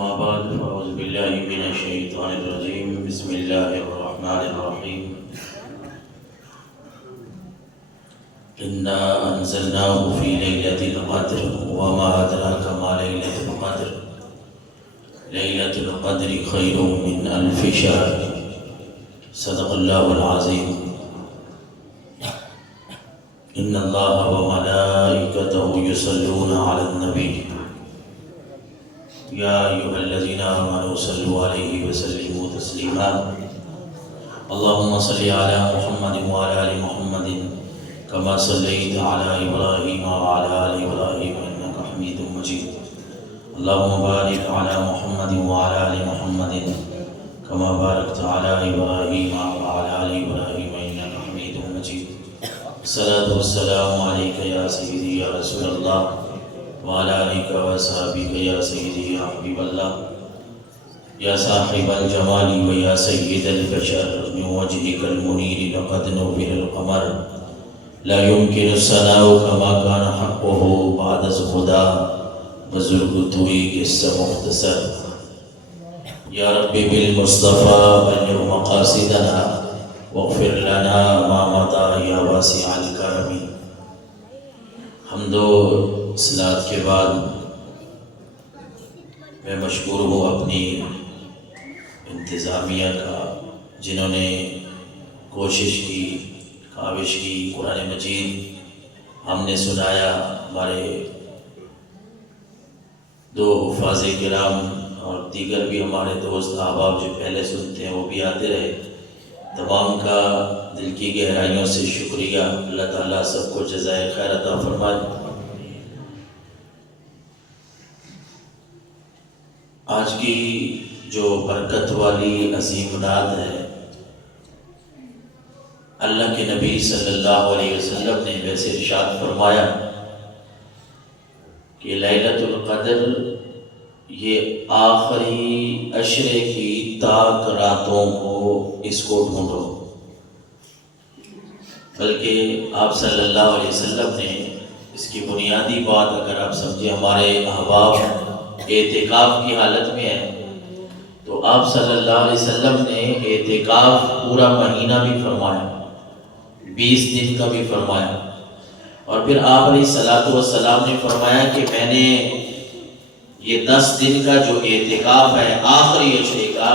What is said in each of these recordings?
أما بعد فأعوذ بالله من الشيطان الرجيم بسم الله الرحمن الرحيم إنا أنزلناه في ليلة القدر وما أدراك ما ليلة القدر ليلة القدر خير من ألف شهر صدق الله العظيم إن الله وملائكته يصلون على النبي يا أيها الذين آمنوا صلوا عليه وسلموا تسليما اللهم صل على محمد وعلى آل محمد كما صليت على إبراهيم وعلى آل إبراهيم إنك حميد مجيد اللهم بارك على محمد وعلى آل محمد كما باركت على إبراهيم وعلى آل إبراهيم إنك حميد مجيد الصلاة والسلام عليك يا سيدي يا رسول الله وعلى آلك وصحبك يا سيدي يا حبيب الله يا صاحب الجمال ويا سيد البشر من وجهك المنير لقد نور القمر لا يمكن الثناء كما كان حقه بعد خدا بزرگ توئی قصہ مختصر یا رب بالمصطفى بلغ مقاصدنا واغفر لنا ما مضى یا واسع الکرم. حمد و صلات کے بعد میں مشکور ہوں اپنی انتظامیہ کا جنہوں نے کوشش کی کاوش کی. قرآن مجید ہم نے سنایا, ہمارے دو حفاظ کرام اور دیگر بھی ہمارے دوست احباب جو پہلے سنتے ہیں وہ بھی آتے رہے. تمام کا دل کی گہرائیوں سے شکریہ. اللہ تعالیٰ سب کو جزائے خیر عطا فرمائے. آج کی جو برکت والی عظیم رات ہے, اللہ کے نبی صلی اللہ علیہ وسلم نے ویسے ارشاد فرمایا کہ لیلۃ القدر یہ آخری عشرے کی تاک راتوں کو اس کو ڈھونڈو. بلکہ آپ صلی اللہ علیہ وسلم نے اس کی بنیادی بات اگر آپ سمجھیں, ہمارے احباب اعتکاف کی حالت میں ہیں تو آپ صلی اللہ علیہ وسلم نے اعتکاف پورا مہینہ بھی فرمایا, 20 دن کا بھی فرمایا. اور پھر آپ علیہ الصلوۃ والسلام نے فرمایا کہ میں نے یہ 10 دن کا جو اعتکاف ہے آخری عشرے کا,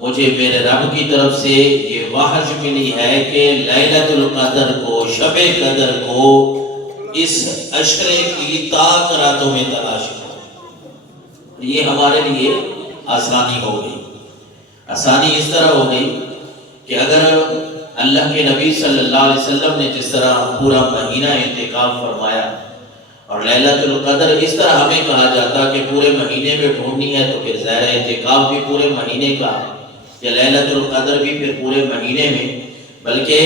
مجھے میرے رب کی طرف سے یہ وحی ملی ہے کہ لیلۃ القدر کو, شب قدر کو اس عشرے کی تاک راتوں میں تلاش کرو. یہ ہمارے لیے آسانی ہو گئی. آسانی اس طرح ہو گئی کہ اگر اللہ کے نبی صلی اللہ علیہ وسلم نے جس طرح پورا مہینہ اعتکاف فرمایا اور لیلۃ القدر اس طرح ہمیں کہا جاتا کہ پورے مہینے میں ڈھونڈنی ہے, تو پھر ظاہر اعتکاف بھی پورے مہینے کا یا لیلۃ القدر بھی پھر پورے مہینے میں. بلکہ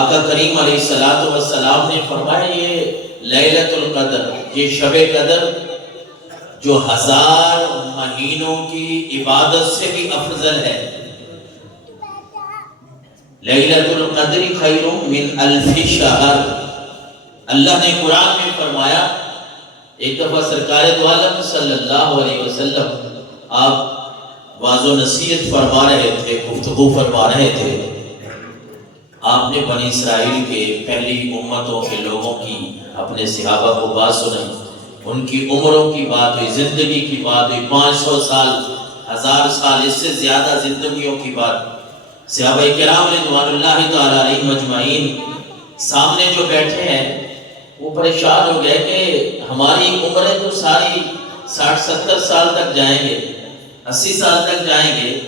آقا کریم علیہ الصلوۃ والسلام نے فرمایا یہ لیلۃ القدر, یہ شب قدر جو 1000 مہینوں کی عبادت سے بھی افضل ہے. لیلۃ القدر خیر من الف شہر. اللہ نے قرآن میں فرمایا, ایک دفعہ سرکار دو عالم صلی اللہ علیہ وسلم آپ واعظ و نصیحت فرما رہے تھے, گفتگو فرما رہے تھے. آپ نے بنی اسرائیل کے پہلی امتوں کے لوگوں کی اپنے صحابہ کو بات سنائی. ان کی عمروں کی بات ہوئی, زندگی کی بات ہوئی, 500 سال, 1000 سال, اس سے زیادہ زندگیوں کی بات. صحابہ کرام رضوان اللہ تعالی علیہم اجمعین سامنے جو بیٹھے ہیں وہ پریشان ہو گئے کہ ہماری عمریں تو ساری 60-70 سال تک جائیں گے, 80 سال تک جائیں گے,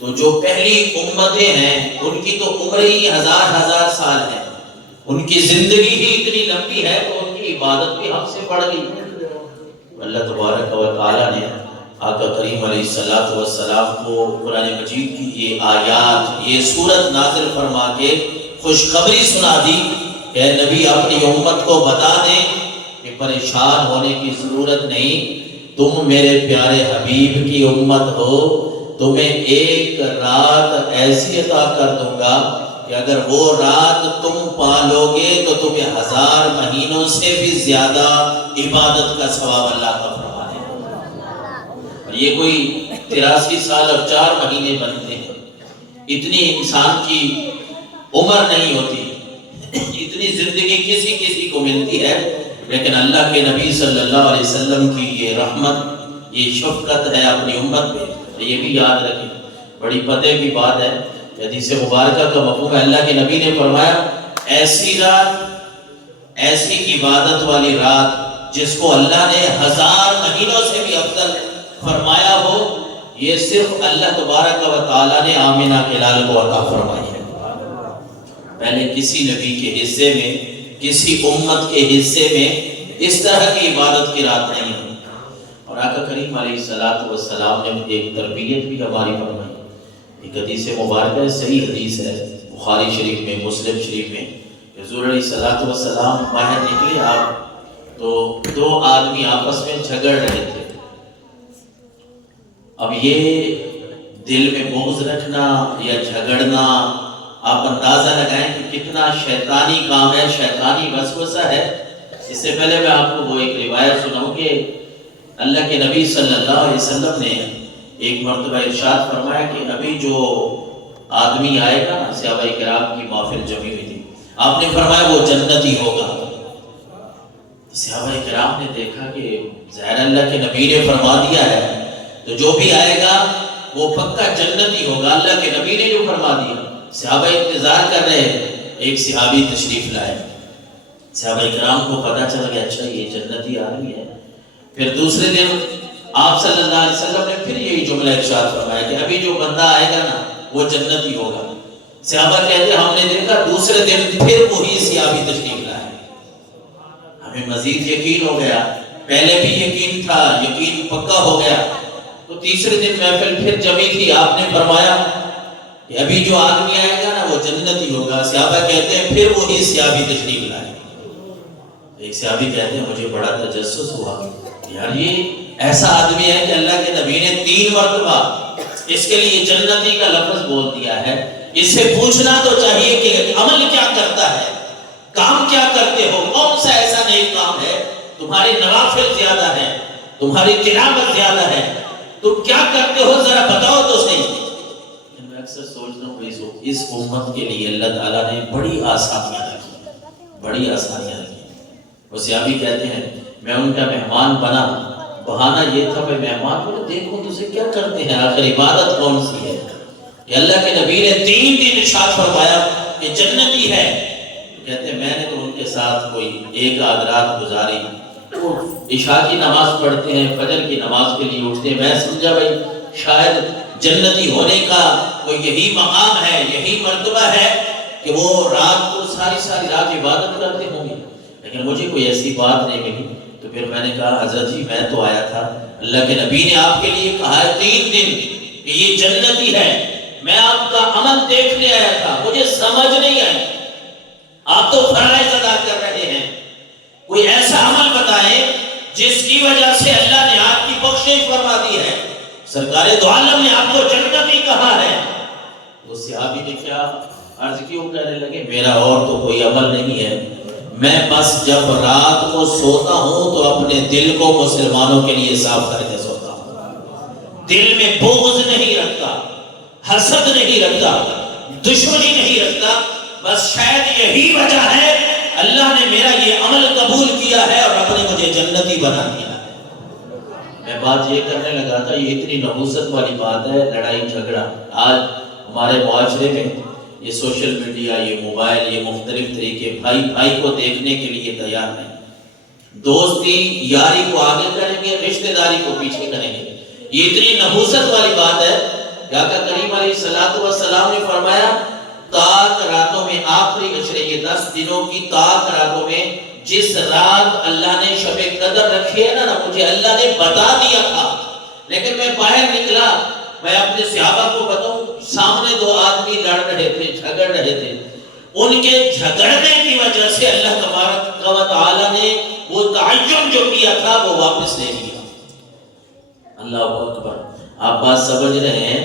تو جو پہلی امتیں ہیں ان کی تو عمریں ہی 1000 سال ہیں, ان کی زندگی ہی اتنی لمبی ہے تو ان کی عبادت بھی ہم سے بڑھ گئی. اللہ تبارک و تعالی نے آقا کریم علیہ الصلوۃ والسلام کو قرآن مجید کی یہ آیات, یہ سورت نازل فرما کے خوشخبری سنا دی کہ اے نبی اپنی امت کو بتا دیں کہ پریشان ہونے کی ضرورت نہیں, تم میرے پیارے حبیب کی امت ہو, تمہیں ایک رات ایسی عطا کر دوں گا کہ اگر وہ رات تم پالو گے تو تمہیں 1000 مہینوں سے بھی زیادہ عبادت کا ثواب اللہ کا فرما دے. اور یہ کوئی 83 سال اور 4 مہینے بنتے ہیں، اتنی انسان کی عمر نہیں ہوتی، اتنی زندگی کسی کو ملتی ہے، لیکن اللہ کے نبی صلی اللہ علیہ وسلم کی یہ رحمت، یہ شفقت ہے اپنی امت پہ، یہ بھی یاد رکھیں۔ بڑی پتے کی بات ہے، حدیث مبارکہ کا مفہوم ہے، اللہ کے نبی نے فرمایا ایسی رات، ایسی عبادت والی رات جس کو اللہ نے 1000 مہینوں سے بھی افضل فرمایا ہو، یہ صرف اللہ تبارک و تعالیٰ نے آمنہ کے لال کو عطا فرمائی ہے۔ پہلے کسی نبی کے حصے میں، کسی امت کے حصے میں اس طرح کی عبادت کی رات نہیں ہوئی۔ اور آقا کریم علیہ السلام نے ایک تربیت بھی ہماری فرمائی۔ ایک حدیث مبارکہ ہے، صحیح حدیث ہے، بخاری شریف میں، مسلم شریف میں، حضور علیہ السلام باہر نکلے آپ تو 2 آدمی آپس میں جھگڑ رہے تھے۔ اب یہ دل میں بغض رکھنا یا جھگڑنا، آپ اندازہ لگائیں کہ کتنا شیطانی کام ہے، شیطانی وسوسہ ہے۔ اس سے پہلے میں آپ کو وہ ایک روایت سناؤں کہ اللہ کے نبی صلی اللہ علیہ وسلم نے ایک مرتبہ ارشاد فرمایا کہ ابھی جو آدمی آئے گا نا، صحابہ کرام کی محفل جمی ہوئی تھی، آپ نے فرمایا وہ جنتی ہوگا۔ صحابہ کرام نے دیکھا کہ ظاہر اللہ کے نبی نے فرما دیا ہے تو جو بھی آئے گا وہ پکا جنتی ہوگا، اللہ کے نبی نے جو فرما دیا۔ صحابہ انتظار کر رہے ہیں، ایک صحابی تشریف لائے، صحابہ کرام کو پتہ چل گیا اچھا یہ جنتی آدمی ہے۔ پھر دوسرے دن آپ صلی اللہ علیہ وسلم نے پھر یہی جملہ ارشاد فرمایا کہ ابھی جو بندہ آئے گا نا وہ جنتی ہوگا۔ صحابہ کہتے ہیں ہم نے دیکھا دوسرے دن پھر وہی صحابی تشریف لائے، ہمیں مزید یقین ہو گیا، پہلے بھی یقین تھا، یقین پکا ہو گیا۔ تو تیسرے دن محفل پھر جمی تھی، آپ نے فرمایا کہ ابھی جو آدمی آئے گا نا وہ جنتی ہوگا۔ صحابہ کہتے ہیں پھر وہی صحابی تشریف لائے۔ ایک صحابی کہتے ہیں مجھے بڑا تجسس ہوا، یار یہ ایسا آدمی ہے کہ اللہ کے نبی نے 3 مرتبہ اس کے لیے جنتی کا لفظ بول دیا ہے، اس سے پوچھنا تو چاہیے کہ عمل کیا کرتا ہے، کام کیا کرتے ہو، کون سا ایسا نیک کام ہے، تمہارے نوافل زیادہ ہیں، تمہاری تلاوت زیادہ ہے، تم کیا کرتے ہو ذرا بتاؤ تو صحیح۔ میں اکثر سوچتا ہوں اس امت کے لیے اللہ تعالیٰ نے بڑی آسانیاں رکھی، بڑی آسانیاں رکھی۔ وہ صحابی کہتے ہیں میں ان کا مہمان بنا، بہانہ یہ تھا کہ مہمان کو دیکھو تجھے کیا کرتے ہیں، آخر عبادت کون سی ہے کہ اللہ کے نبی نے 3 دن ارشاد فرمایا کہ جنتی ہے۔ کہتے ہیں میں نے تو ان کے ساتھ کوئی 1 آدھ رات گزاری، وہ عشاء کی نماز پڑھتے ہیں، فجر کی نماز کے لیے اٹھتے ہیں، میں سمجھا بھائی شاید جنتی ہونے کا کوئی یہی مقام ہے، یہی مرتبہ ہے کہ وہ رات کو ساری رات عبادت کرتے ہوں گے، لیکن مجھے کوئی ایسی بات نہیں ملی۔ تو پھر میں نے کہا حضرت جی میں تو آیا تھا، اللہ کے نبی نے آپ کے لیے کہا ہے 3 دن کہ یہ جنتی ہے، میں آپ کا عمل دیکھنے آیا تھا، مجھے سمجھ نہیں آئی، آپ تو فرائض ادا کر رہے ہیں، کوئی ایسا عمل بتائیں جس کی وجہ سے اللہ نے آپ کی بخشش فرما دی ہے، سرکار دو عالم نے آپ کو جنتی کہا ہے۔ وہ صحابی نے کیا عرض کیوں کہنے لگے میرا اور تو کوئی عمل نہیں ہے، میں بس جب رات کو سوتا ہوں تو اپنے دل کو مسلمانوں کے لیے صاف کر کے سوتا ہوں، دل میں بغض نہیں رکھتا، حسد نہیں رکھتا، دشمنی نہیں رکھتا، بس شاید یہی وجہ ہے اللہ نے میرا یہ عمل قبول کیا ہے اور رب نے مجھے جنتی بنا دیا ہے۔ میں بات یہ کرنے لگا تھا یہ اتنی نحوست والی بات ہے، لڑائی جھگڑا آج ہمارے معاشرے میں یہ سوشل میڈیا، یہ موبائل، یہ مختلف طریقے، بھائی کو دیکھنے کے لیے تیار نہیں، دوستی یاری کو آگے کریں گے، رشتہ داری کو پیچھے کریں گے، یہ اتنی نحوست والی بات ہے کہ آقا کریم علیہ السلام نے فرمایا تاک راتوں میں آخری عشرے، یہ 10 دنوں کی تاک راتوں میں جس رات اللہ نے شب قدر رکھی ہے نا مجھے اللہ نے بتا دیا تھا، لیکن میں باہر نکلا، میں اپنے صحابہ کو بتاؤں سامنے 2 آدمی لڑ رہے تھے، جھگڑ رہے تھے، ان کے جھگڑنے کی وجہ سے اللہ تبارک و تعالی نے وہ تعین جو کیا تھا وہ واپس لے لیا۔ اللہ اکبر، آپ بات سمجھ رہے ہیں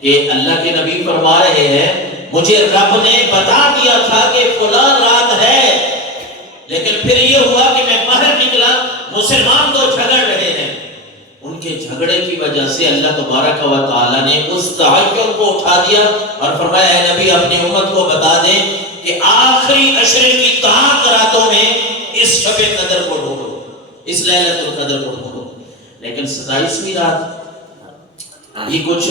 کہ اللہ کے نبی فرما رہے ہیں مجھے رب نے بتا دیا تھا کہ فلاں رات ہے، لیکن پھر یہ ہوا کہ میں باہر نکلا، مسلمان تو جھگڑ رہے ہیں، ان کے جھگڑے کی وجہ سے اللہ تبارک و تعالیٰ نے اس تحیر کو اٹھا دیا اور فرمایا اے نبی اپنی امت کو بتا دیں کہ آخری عشرے کی تاک راتوں میں اس شب قدر کو ڈھونڈو، اس لیلۃ القدر کو ڈھونڈو۔ لیکن 27ویں رات یہ کچھ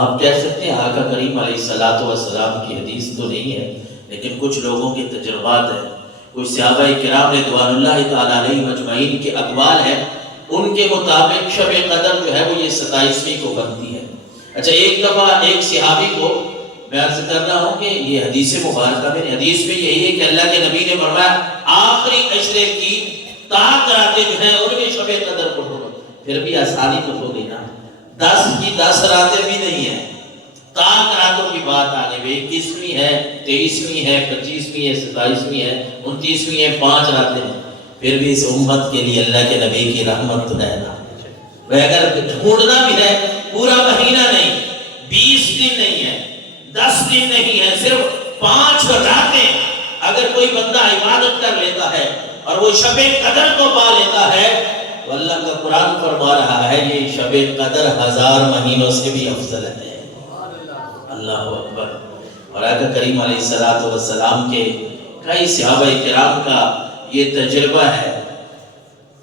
آپ کہہ سکتے ہیں آقا کریم علیہ الصلوۃ والسلام کی حدیث تو نہیں ہے، لیکن کچھ لوگوں کے تجربات ہیں، کچھ صحابہ کرام رضوان اللہ تعالیٰ علیہ مجمعین کے اقوال ہیں، ان کے مطابق شب قدر جو ہے وہ یہ 27ویں کو بنتی ہے۔ اچھا ایک دفعہ ایک صحابی کو میں عرض کر رہا ہوں کہ یہ حدیث مبارکہ میں حدیث میں یہی ہے کہ اللہ کے نبی نے فرمایا آخری عشرے کی تاک راتیں جو ہیں ان میں شب قدر کو ڈھونڈو۔ پھر بھی آسانی تو ہو گئی نا، 10 کی 10 راتیں بھی نہیں ہیں، تاک راتوں کی بات آنے میں 21ویں ہے، 23ویں ہے، 25ویں ہے، 27ویں ہے، 29ویں ہے، 5 راتیں ہیں۔ پھر بھی اس امت کے لیے اللہ کے نبی کی رحمت تو ہے نا، وہ اگر ڈھونڈنا بھی ہے پورا مہینہ نہیں، 20 دن نہیں ہے، 10 دن نہیں ہے، صرف 5 راتیں اگر کوئی بندہ عبادت کر لیتا ہے اور وہ شب قدر کو پا لیتا ہے تو اللہ کا قرآن فرما رہا ہے یہ شب قدر 1000 مہینوں سے بھی افضل ہے۔ اللہ اکبر۔ اور آقا کریم علیہ الصلوۃ والسلام کے کئی صحابہ کرام کا یہ تجربہ ہے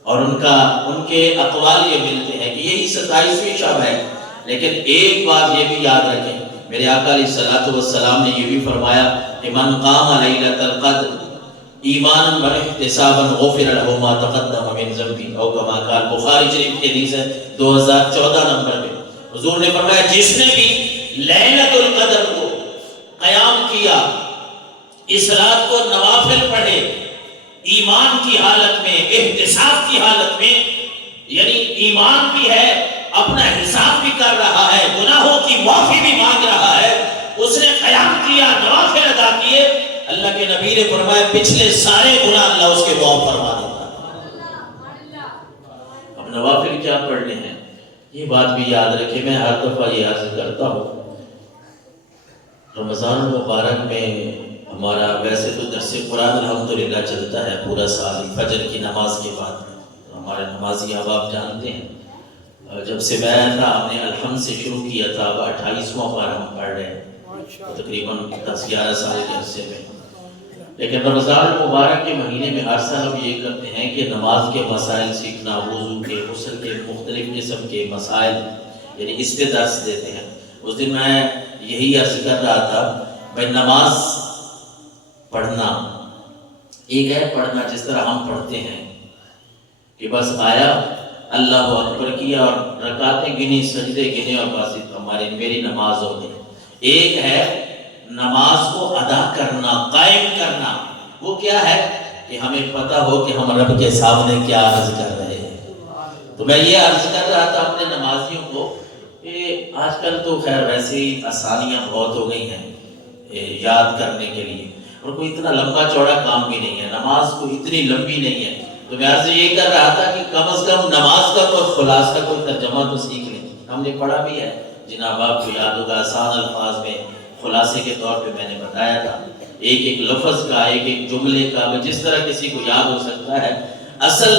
اور ان کے اقوال یہ ملتے ہیں کہ یہی 27ویں شب ہے۔ لیکن ایک بات یہ بھی یاد رکھیں، میرے آقا علیہ الصلوۃ والسلام نے یہ بھی فرمایا کہ من قام لیلۃ القدر ایمانا واحتسابا غفر له ما تقدم من ذنبه او کما قال، بخاری شریف کی حدیث ہے 2014 نمبر میں۔ حضور نے فرمایا جس نے بھی لیلۃ القدر کو قیام کیا، اس رات کو نوافل پڑھے، ایمان کی حالت میں، احتساب کی حالت میں، یعنی ایمان بھی ہے، اپنا حساب بھی کر رہا ہے، گناہوں کی معافی بھی مانگ رہا ہے، اس نے قیام کیا، نوافل ادا کیے، اللہ کے نبی نے فرمایا پچھلے سارے گناہ اللہ اس کے معاف فرما دیتا ہے۔ اب نوافل کیا پڑھنے ہیں یہ بات بھی یاد رکھیں، میں ہر دفعہ یہ عرض کرتا ہوں، رمضان المبارک میں ہمارا ویسے تو درس قرآن الحمدللہ چلتا ہے پورا سال، فجر کی نماز کے بعد ہمارے نمازی احباب جانتے ہیں، جب سے میں آیا تھا ہم نے الحمد سے شروع کیا تھا، اب 28واں بار ہم پڑھ رہے ہیں تقریباً 10-11 سال کے عرصے میں۔ لیکن رمضان المبارک کے مہینے میں ہر سال ہم یہ کرتے ہیں کہ نماز کے مسائل سیکھنا، وضو کے، غسل کے، مختلف قسم کے مسائل، یعنی اس پہ درس دیتے ہیں۔ اس دن میں یہی عرض کر رہا تھا بھائی نماز پڑھنا ایک ہے پڑھنا جس طرح ہم پڑھتے ہیں کہ بس آیا اللہ اکبر کیا اور رکعتیں گنی، سجدے گنے اور بس میری نماز ہو گئی۔ ایک ہے نماز کو ادا کرنا، قائم کرنا، وہ کیا ہے کہ ہمیں پتہ ہو کہ ہم رب کے سامنے کیا عرض کر رہے ہیں۔ تو میں یہ عرض کر رہا تھا اپنے نمازیوں کو کہ آج کل تو خیر ویسے ہی آسانیاں بہت ہو گئی ہیں یاد کرنے کے لیے، اور کوئی اتنا لمبا چوڑا کام بھی نہیں ہے، نماز کوئی اتنی لمبی نہیں ہے، تو میں عرض یہ کر رہا تھا کہ کم از کم نماز کا کوئی خلاصہ، کوئی ترجمہ تو سیکھ لیں۔ ہم نے پڑھا بھی ہے، جناب آپ کو یاد ہوگا آسان الفاظ میں خلاصے کے طور پہ میں نے بتایا تھا، ایک ایک لفظ کا، ایک ایک جملے کا، جس طرح کسی کو یاد ہو سکتا ہے۔ اصل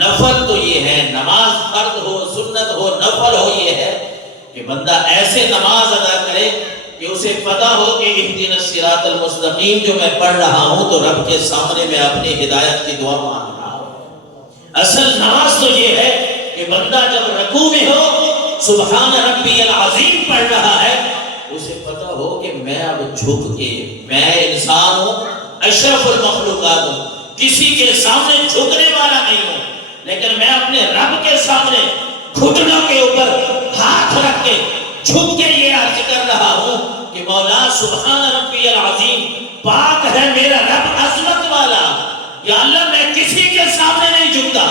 نفل تو یہ ہے، نماز فرض ہو، سنت ہو، نفل ہو، یہ ہے کہ بندہ ایسے نماز ادا کرے کہ اسے پتہ ہو کہ اہدنا الصراط المستقیم جو میں پڑھ رہا ہوں تو رب کے سامنے میں اپنی ہدایت کی دعا مانگ رہا ہوں۔ اصل نماز تو یہ ہے کہ بندہ جب رکوع میں ہو سبحان ربی العظیم پڑھ رہا ہے، اسے پتہ ہو کہ میں اب جھک کے، میں انسان ہوں، اشرف المخلوقات ہوں، کسی کے سامنے جھکنے والا نہیں ہوں، لیکن میں اپنے رب کے سامنے گھٹنوں کے اوپر ہاتھ رکھ کے جھک کے یہ عرض کر رہا ہوں کہ مولا سبحان ربی العظیم، پاک ہے میرا رب عظمت والا، یا اللہ میں کسی کے سامنے نہیں جھکتا،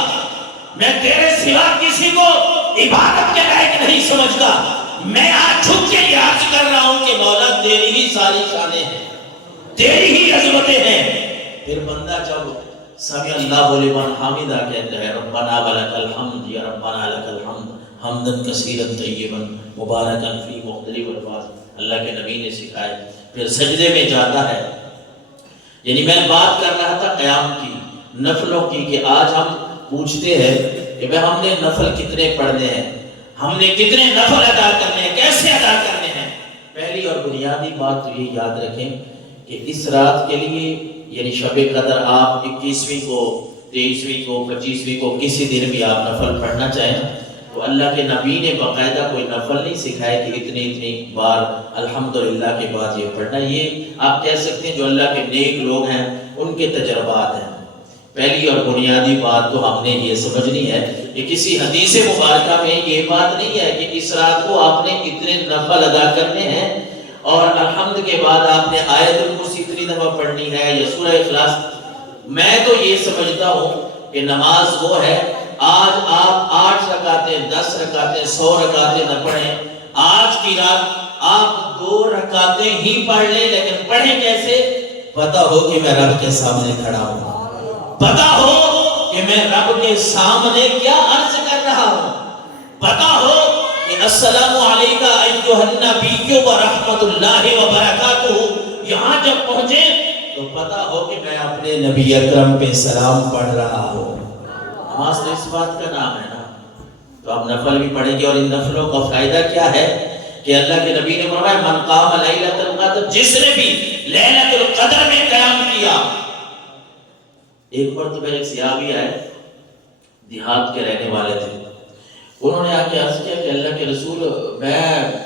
میں تیرے سوا کسی کو عبادت کے لائق نہیں سمجھتا، میں آج جھک کے یہ عرض کر رہا ہوں کہ مولا تیری ہی ساری شانیں ہیں، تیری ہی عظمتیں ہیں۔ پھر بندہ جب سمع اللہ لمن حمدہ کہتا ہے ربنا ولک الحمد، یا ربنا لک الحمد حمدن کثیرا طیبا مبارکا فی مختلف الفاظ، اللہ کے نبی نے سکھائے، پھر سجدے میں جاتا ہے۔ یعنی میں بات کر رہا تھا قیام کی، نفلوں کی، کہ آج ہم پوچھتے ہیں کہ بھئی ہم نے نفل کتنے پڑھنے ہیں، ہم نے کتنے نفل ادا کرنے ہیں، کیسے ادا کرنے ہیں۔ پہلی اور بنیادی بات تو یہ یاد رکھیں کہ اس رات کے لیے یعنی شب قدر آپ 21ویں کو، 23ویں کو، 25ویں کو کسی دن بھی آپ نفل پڑھنا چاہیں تو اللہ کے نبی نے باقاعدہ کوئی نفل نہیں سکھائے کہ اتنی بار الحمدللہ کے بعد یہ پڑھنا۔ یہ آپ کہہ سکتے ہیں جو اللہ کے نیک لوگ ہیں ان کے تجربات ہیں۔ پہلی اور بنیادی بات تو ہم نے یہ سمجھنی ہے کہ کسی حدیث مبارکہ میں یہ بات نہیں ہے کہ اس رات کو آپ نے اتنے نفل ادا کرنے ہیں اور الحمد کے بعد آپ نے آیت الکرسی اتنی دفعہ پڑھنی ہے یا سورہ اخلاص۔ میں تو یہ سمجھتا ہوں کہ نماز وہ ہے، آج آپ 8 رکعتیں، 10 رکعتیں، 100 رکعتیں نہ پڑھیں، آج کی رات آپ 2 رکعتیں ہی پڑھ لیں، لیکن پڑھیں کیسے؟ پتہ ہو کہ میں رب کے سامنے کھڑا ہوں، پتہ ہو کہ میں رب کے سامنے کیا عرض کر رہا ہوں، پتہ ہو کہ السلام علیکہ ایھا النبی و رحمت اللہ وبرکاتہ یہاں جب پہنچے تو پتہ ہو کہ میں اپنے نبی اکرم پہ سلام پڑھ رہا ہوں۔ نماز تو اس بات کا نام ہے نا۔ تو آپ نفل بھی پڑھیں گے اور ان نفلوں کا فائدہ کیا ہے کہ اللہ کے نبی نے فرمایا من قام لیلۃ القدر، جس نے بھی لیلۃ القدر میں قیام کیا۔ ایک مرتبہ ایک صحابی آئے، دیہات کے رہنے والے تھے، انہوں نے آ کے عرض کیا کہ اللہ کے رسول میں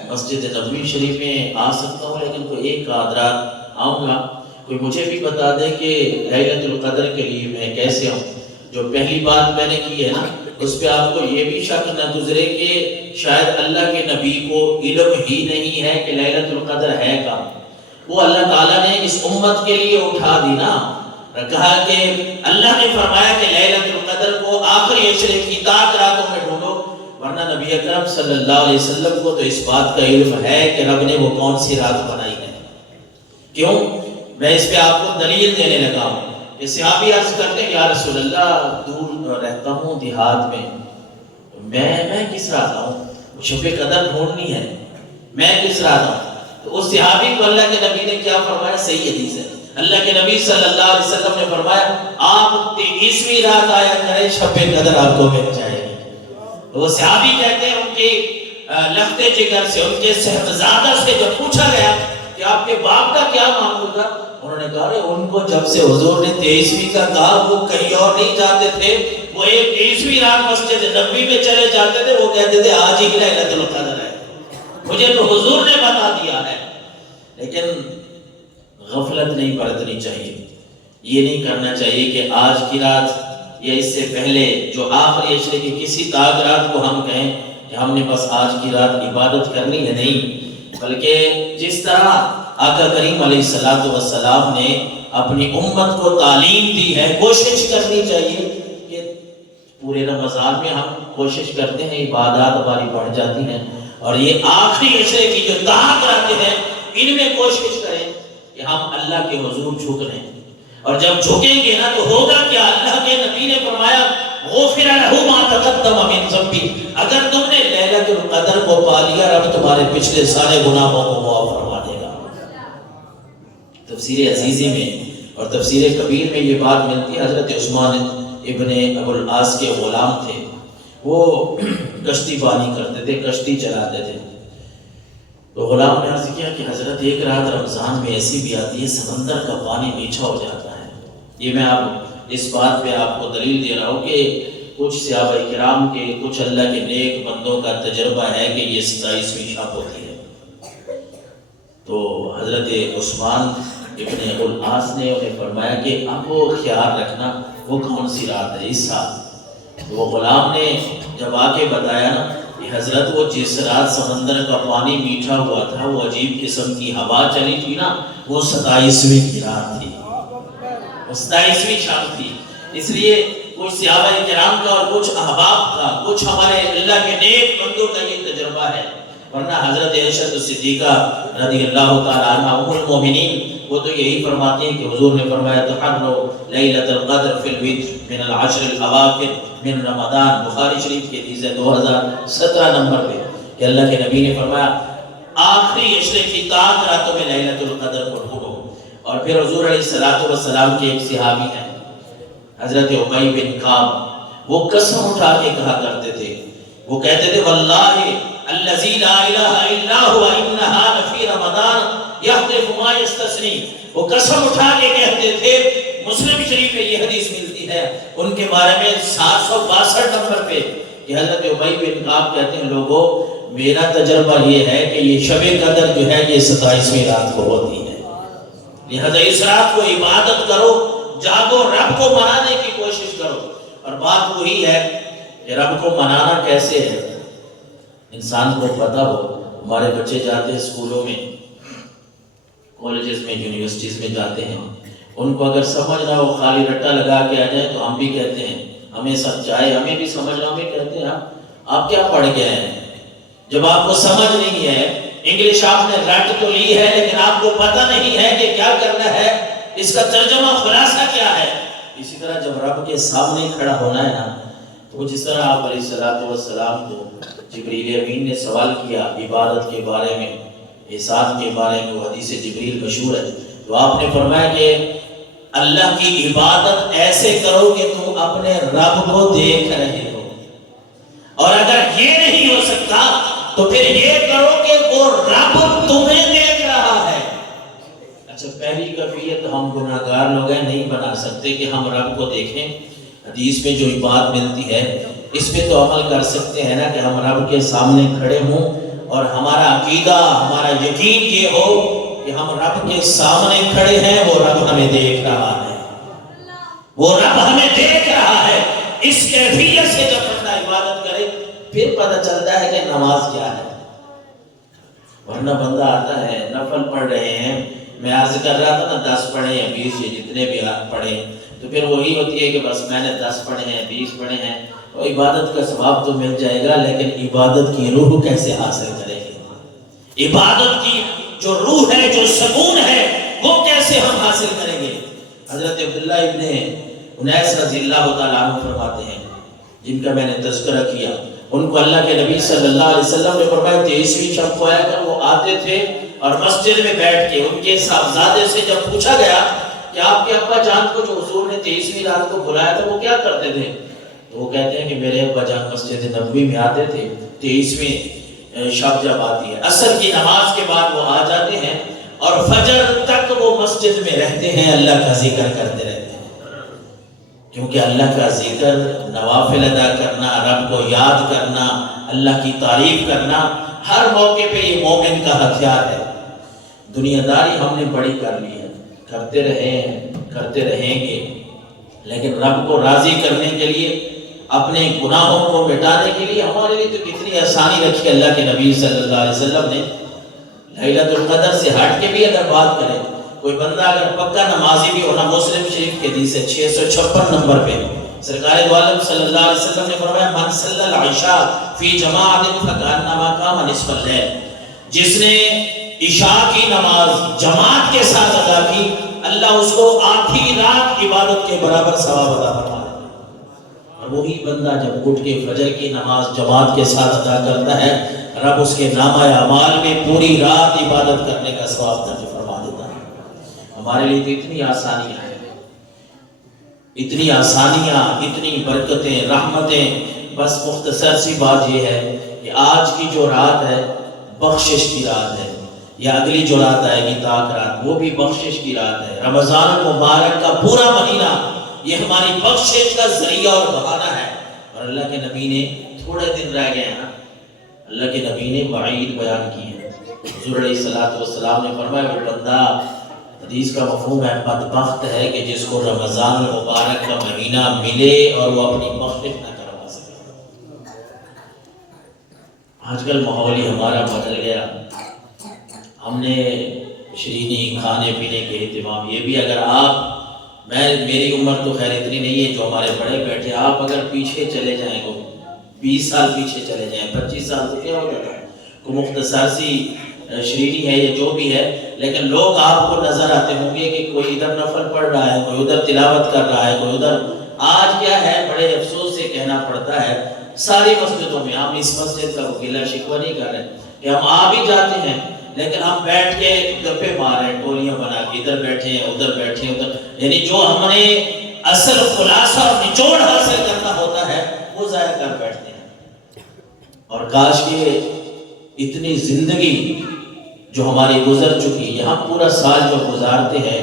مسجد نبوی شریف میں آ سکتا ہوں لیکن کوئی ایک آدھ رات آؤں گا، کوئی مجھے بھی بتا دے کہ لیلۃ القدر کے لیے میں کیسے آؤں۔ جو پہلی بات میں نے کی ہے نا اس پہ آپ کو یہ بھی شک نہ گزرے کہ شاید اللہ کے نبی کو علم ہی نہیں ہے کہ لیلۃ القدر ہے کب۔ وہ اللہ تعالیٰ نے اس امت کے لیے اٹھا دی نا، کہا کہ اللہ نے فرمایا کہ لیلۃ القدر کو آخری عشرے کی تاک راتوں میں ڈھونڈو، ورنہ نبی اکرم صلی اللہ علیہ وسلم کو تو اس بات کا علم ہے کہ رب نے وہ کون سی رات بنائی ہے۔ کیوں؟ میں اس پہ آپ کو دلیل دینے لگا ہوں۔ کہ صحابی عرض کرتے ہیں یا رسول اللہ دور رہتا ہوں دیہات میں کس رات آؤں، شب قدر ڈھونڈنی ہے، میں کس رات آؤں؟ تو اس صحابی کو اللہ کے نبی نے کیا فرمایا؟ صحیح حدیث ہے، اللہ کے نبی صلی اللہ علیہ وسلم نے فرمایا آپ 23ویں رات آیا کریں، شب قدر آپ کو مل جائے گی۔ تو وہ صحابی کہتے ہیں ان کی لخت جگر سے، ان کے صاحبزادہ سے جب پوچھا گیا کہ آپ کے باپ کا کیا معمول تھا، انہوں نے کہا ان کو جب سے حضور نے 23ویں کا کہا وہ کہیں اور نہیں جاتے تھے، وہ ایک 23ویں رات مسجد نبوی میں چلے جاتے تھے، وہ کہتے تھے آج ہی لیلۃ القدر ہے، مجھے تو حضور نے بتا دیا ہے۔ لیکن غفلت نہیں برتنی چاہیے، یہ نہیں کرنا چاہیے کہ آج کی رات یا اس سے پہلے جو آخری عشرے کی کسی تاک رات کو ہم کہیں کہ ہم نے بس آج کی رات عبادت کرنی ہے، نہیں، بلکہ جس طرح آقا کریم علیہ السلام نے اپنی امت کو تعلیم دی ہے، کوشش کرنی چاہیے کہ پورے رمضان میں ہم کوشش کرتے ہیں، عبادات ہماری بڑھ جاتی ہیں، اور یہ آخری عشرے کی جو تاک راتیں ہیں ان میں کوشش کریں کہ ہم اللہ کے حضور جھک لیں، اور جب جھکیں گے نا تو ہوگا کیا؟ اللہ کے نبی نے فرمایا غفر لہ ما تقدم من ذنبہ، اگر تم نے لیلۃ القدر کو پا لیا رب تمہارے پچھلے سارے گناہوں کو معاف فرما دے گا۔ تفسیر عزیزی میں اور تفسیر کبیر میں یہ بات ملتی ہے، حضرت عثمان ابن ابو العاص کے غلام تھے، وہ کشتی بانی کرتے تھے، کشتی چلاتے تھے، تو غلام نے عرض کیا کہ حضرت ایک رات رمضان میں ایسی بھی آتی ہے سمندر کا پانی میٹھا ہو جاتا ہے۔ یہ میں آپ اس بات پہ آپ کو دلیل دے رہا ہوں کہ کچھ صحابہ کرام کے، کچھ اللہ کے نیک بندوں کا تجربہ ہے کہ یہ 27ویں شب ہوتی ہے۔ تو حضرت عثمان ابن ابو العاص نے انہیں فرمایا کہ اب وہ خیال رکھنا وہ کون سی رات ہے اس سال۔ تو وہ غلام نے جب آ کے بتایا نا کہ حضرت وہ جس رات سمندر کا پانی میٹھا ہوا تھا، وہ عجیب قسم کی ہوا چلی تھی نا، وہ 27ویں کی رات تھی، 27ویں شب تھی۔ اس لیے کچھ صحابہ کرام کا اور کچھ احباب کا، کچھ ہمارے اللہ کے نیک بندوں کا یہ تجربہ ہے، ورنہ حضرت عائشہ صدیقہ رضی اللہ تعالی عنہا ام المومنین وہ تو یہی فرماتی ہیں کہ حضور نے فرمایا تحروا لیلۃ القدر فی الوتر من العشر الاواخر من رمضان، بخاری شریف کی حدیث ہے 2017 نمبر پہ، کہ اللہ کے نبی نے فرمایا آخری عشرے کی تاک راتوں میں لیلۃ القدر کو ڈھونڈو۔ اور پھر حضور علیہ الصلوۃ والسلام کے ایک صحابی ہیں حضرت ابی بن کعب، وہ قسم اٹھا کے کہا کرتے تھے، وہ کہتے تھے واللہ الذی لا الہ الا هو انہا لفی رمضان یحتف ما یستثنی، وہ قسم اٹھا کے کہتے تھے، مسلم شریف میں یہ حدیث ملتی ہے ان کے بارے میں 762 نمبر پہ کہ حضرت ابی بن کعب کہتے ہیں لوگوں میرا تجربہ یہ ہے کہ یہ شب قدر جو ہے یہ 27ویں رات کو ہوتی ہے، لہذا اس رات کو عبادت کرو، جاگو، رب کو منانے کی کوشش کرو۔ اور بات وہی ہے کہ رب کو منانا کیسے ہے، انسان کو پتا ہو۔ ہمارے بچے جاتے ہیں اسکولوں میں، کالجز میں، یونیورسٹیز میں جاتے ہیں، ان کو اگر سمجھ نہ ہو خالی رٹا لگا کے آ جائے تو ہم بھی کہتے ہیں ہمیں سمجھائے، ہمیں بھی سمجھنا، ہمیں کہتے ہیں آپ کیا پڑھ گئے ہیں جب آپ کو سمجھ نہیں ہے، انگلش آپ نے رٹ تو لی ہے لیکن آپ کو پتہ نہیں ہے کہ کیا کرنا ہے، اس کا ترجمہ خلاصہ کیا ہے۔ اسی طرح جب رب کے سامنے کھڑا ہونا ہے نا، تو جس طرح آپ علیہ السلام کو جبریل امین نے سوال کیا عبادت کے بارے میں، احسان کے بارے میں، وہ حدیث جبریل مشہور ہے، تو آپ نے فرمایا کہ اللہ کی عبادت ایسے کرو کہ تم اپنے رب کو دیکھ رہے ہو، اور اگر یہ نہیں ہو سکتا تو پھر یہ کرو کہ وہ رب تمہیں دیکھ رہا ہے۔ اچھا پہلی کیفیت ہم گناہگار لوگ ہیں، نہیں بنا سکتے کہ ہم رب کو دیکھیں۔ حدیث میں جو بات ملتی ہے اس پہ تو عمل کر سکتے ہیں نا کہ ہم رب کے سامنے کھڑے ہوں اور ہمارا عقیدہ، ہمارا یقین یہ ہو کہ ہم رب کے سامنے کھڑے ہیں، وہ رب ہمیں دیکھ رہا ہے، وہ رب ہمیں دیکھ رہا ہے۔ اس کیفیت سے جب بندہ عبادت کرے پھر پتہ چلتا ہے کہ نماز کیا ہے۔ ورنہ بندہ آتا ہے نفل پڑھ رہے ہیں، میں عرض کر رہا تھا نا 10 پڑھے یا 20 یا جتنے بھی پڑھے، تو پھر وہی ہوتی ہے کہ بس میں نے 10 پڑھے ہیں 20 پڑھے ہیں، تو عبادت کا ثواب تو مل جائے گا لیکن عبادت کی روح کیسے حاصل کریں گے؟ عبادت کی جو روح ہے، جو سکون ہے، وہ کیسے ہم حاصل کریں گے؟ حضرت عبداللہ ابن انیس رضی اللہ تعالیٰ عنہ فرماتے ہیں، جن کا میں نے تذکرہ کیا، ان کو اللہ کے نبی صلی اللہ علیہ وسلم نے فرمایا 23ویں شب کو آیا کر وہ آتے تھے اور مسجد میں بیٹھ کے ان کے صاحبزادے سے جب پوچھا گیا کہ آپ کے ابا جان کو جو حضور نے 23ویں رات کو بلایا تھا وہ کیا کرتے تھے، تو وہ کہتے ہیں کہ میرے ابا جان مسجد نبوی میں آتے تھے، 23ویں شب جب آتی ہے عصر کی نماز کے بعد وہ آ جاتے ہیں اور فجر تک وہ مسجد میں رہتے ہیں، اللہ کا ذکر کرتے رہتے ہیں، کیونکہ اللہ کا ذکر، نوافل ادا کرنا، رب کو یاد کرنا، اللہ کی تعریف کرنا ہر موقع پہ یہ مومن کا ہتھیار ہے۔ دنیا داری ہم نے بڑی کر لی ہے، کرتے رہے ہیں، کرتے رہیں گے، لیکن رب کو راضی کرنے کے لیے، اپنے گناہوں کو مٹانے کے لیے ہمارے لیے تو کتنی آسانی رکھی اللہ کے نبی صلی اللہ علیہ وسلم نے۔ لیلۃ القدر سے ہٹ کے بھی اگر بات کریں، کوئی بندہ اگر پکا نمازی بھی ہونا، مسلم شریف کے حدیث ہے 656 نمبر پہ سرکار دو عالم صلی اللہ علیہ وسلم نے فرمایا من صلی العشاء فی جماعت فکانما قام نصف اللیل، جس نے عشاء کی نماز جماعت کے ساتھ ادا کی، اللہ اس کو آدھی رات عبادت کے برابر ثواب عطا فرمائے۔ اور وہی بندہ جب اٹھ کے فجر کی نماز جماعت کے ساتھ ادا کرتا ہے، رب اس کے نامہ اعمال میں پوری رات عبادت کرنے کا ثواب درج فرما دیتا ہے۔ ہمارے لیے تو اتنی آسانیاں ہیں، اتنی آسانیاں، اتنی برکتیں، رحمتیں، بس مختصر سی بات یہ ہے کہ آج کی جو رات ہے بخشش کی رات ہے، یا اگلی جو رات آئے گی طاق رات، وہ بھی بخشش کی رات ہے۔ رمضان مبارک کا پورا مہینہ یہ ہماری بخشش کا ذریعہ اور بہانہ ہے۔ اور اللہ کے نبی نے تھوڑے دن رہ گئے ہیں، اللہ کے نبی نے وعید بیان کی ہے۔ حضور علیہ السلام نے فرمایا وہ بندہ، حدیث کا مفہوم ہے، بدبخت ہے کہ جس کو رمضان مبارک کا مہینہ ملے اور وہ اپنی بخشش نہ کروا سکے۔ آج کل ماحول ہی ہمارا بدل گیا، ہم نے شیرینی کھانے پینے کے اہتمام، یہ بھی اگر آپ، میری عمر تو خیر اتنی نہیں ہے جو ہمارے بڑے بیٹھے، آپ اگر پیچھے چلے جائیں گے 20 سال پیچھے چلے جائیں، 25 سال تو کیا ہو جاتا ہے، کوئی مختصر سی شیرینی ہے یا جو بھی ہے، لیکن لوگ آپ کو نظر آتے ہوں گے کہ کوئی ادھر نفل پڑھ رہا ہے، کوئی ادھر تلاوت کر رہا ہے، کوئی ادھر۔ آج کیا ہے، بڑے افسوس سے کہنا پڑتا ہے، ساری مسجدوں میں، ہم اس مسجد کا گلہ شکوہ نہیں کر رہے کہ ہم آ بھی جاتے ہیں لیکن ہم بیٹھ کے گپے مار رہے ہیں، ٹولیاں بنا کے، ادھر بیٹھے ہیں ادھر بیٹھے ہیں ادھر، یعنی جو ہم نے اصل خلاصہ اور نچوڑ حاصل کرنا ہوتا ہے وہ ضائع کر بیٹھتے ہیں۔ اور کاش کہ اتنی زندگی جو ہماری گزر چکی، یہاں پورا سال جو گزارتے ہیں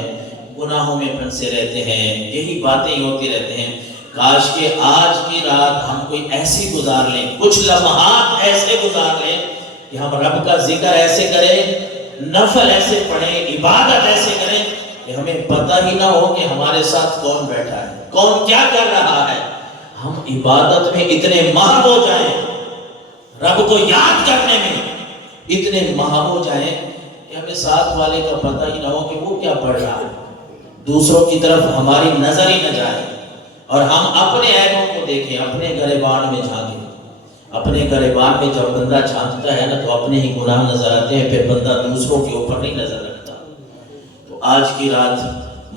گناہوں میں پھنسے رہتے ہیں، یہی باتیں ہی ہوتی رہتے ہیں، کاش کہ آج کی رات ہم کوئی ایسی گزار لیں، کچھ لمحات ایسے گزار لیں کہ ہم رب کا ذکر ایسے کریں، نفل ایسے پڑھیں، عبادت ایسے کریں کہ ہمیں پتہ ہی نہ ہو کہ ہمارے ساتھ کون بیٹھا ہے، کون کیا کر رہا ہے۔ ہم عبادت میں اتنے ماہر ہو جائیں، رب کو یاد کرنے میں اتنے ماہر ہو جائیں کہ ہمیں ساتھ والے کا پتہ ہی نہ ہو کہ وہ کیا پڑھ رہا ہے، دوسروں کی طرف ہماری نظر ہی نہ جائے، اور ہم اپنے عیبوں کو دیکھیں، اپنے گریبان میں جھانکیں۔ اپنے گریبان میں جب بندہ جھانکتا ہے نا تو اپنے ہی گناہ نظر آتے ہیں، پھر بندہ دوسروں کے اوپر نہیں نظر رکھتا۔ تو آج کی رات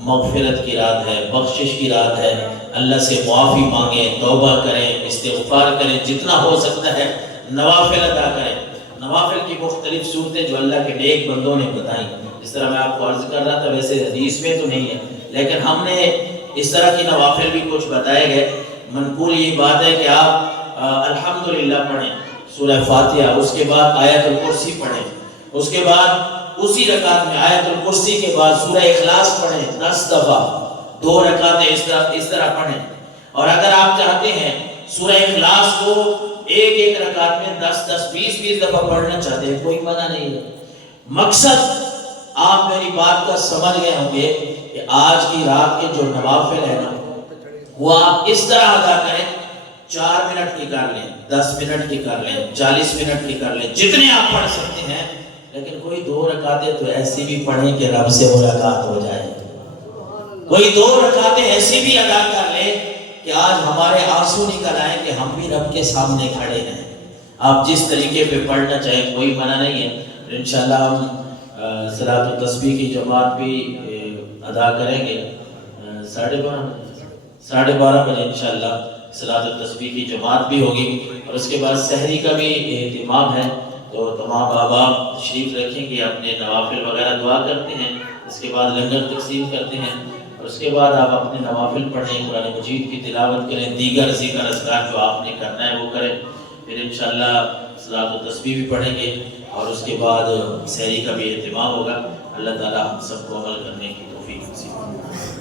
مغفرت کی رات ہے، بخشش کی رات ہے، اللہ سے معافی مانگیں، توبہ کریں، استغفار کریں، جتنا ہو سکتا ہے نوافل ادا کریں۔ نوافل کی مختلف صورتیں جو اللہ کے نیک بندوں نے بتائیں، جس طرح میں آپ کو عرض کر رہا تھا، ویسے حدیث میں تو نہیں ہے لیکن ہم نے اس طرح کی نوافل بھی کچھ بتائے گئے۔ منقول یہ بات ہے کہ آپ الحمدللہ پڑھیں، سورہ فاتحہ، اس کے بعد آیت الکرسی پڑھیں، اس کے بعد اسی رکعت میں آیت الکرسی کے بعد سورہ اخلاص پڑھیں 10 دفعہ، 2 رکعتیں اس طرح پڑھیں۔ اور اگر آپ چاہتے ہیں سورہ اخلاص کو ایک رکعت میں 10 20 دفعہ پڑھنا چاہتے ہیں، کوئی منع نہیں ہے۔ مقصد آپ میری بات کا سمجھ گئے ہوں گے کہ آج کی رات کے جو نوافل ہے نا وہ آپ اس طرح ادا کریں، 4 منٹ کی کر لیں، 10 منٹ کی کر لیں، 40 منٹ کی کر لیں، جتنے آپ پڑھ سکتے ہیں، لیکن کوئی 2 رکعتیں تو ایسی بھی پڑھیں کہ رب سے ملاقات ہو جائے، کوئی 2 رکعتیں ایسی بھی ادا کر لیں کہ آج ہمارے آنسو نکل آئیں کہ ہم بھی رب کے سامنے کھڑے ہیں۔ آپ جس طریقے پہ پڑھنا چاہیں کوئی منع نہیں ہے۔ انشاءاللہ ہم صلاۃ التسبیح کی جماعت بھی ادا کریں گے 12:30 بجے انشاءاللہ صلاۃ التسبیح کی جماعت بھی ہوگی، اور اس کے بعد سحری کا بھی اہتمام ہے، تو تمام احباب تشریف رکھیں گے، اپنے نوافل وغیرہ دعا کرتے ہیں، اس کے بعد لنگر تقسیم کرتے ہیں، اور اس کے بعد آپ اپنے نوافل پڑھیں، قرآن مجید کی تلاوت کریں، دیگر ذکر اذکار جو آپ نے کرنا ہے وہ کریں، پھر انشاءاللہ صلاۃ التسبیح بھی پڑھیں گے، اور اس کے بعد سحری کا بھی اہتمام ہوگا۔ اللہ تعالی ہم سب کو عمل کرنے کی توفیق نصیب فرمائے۔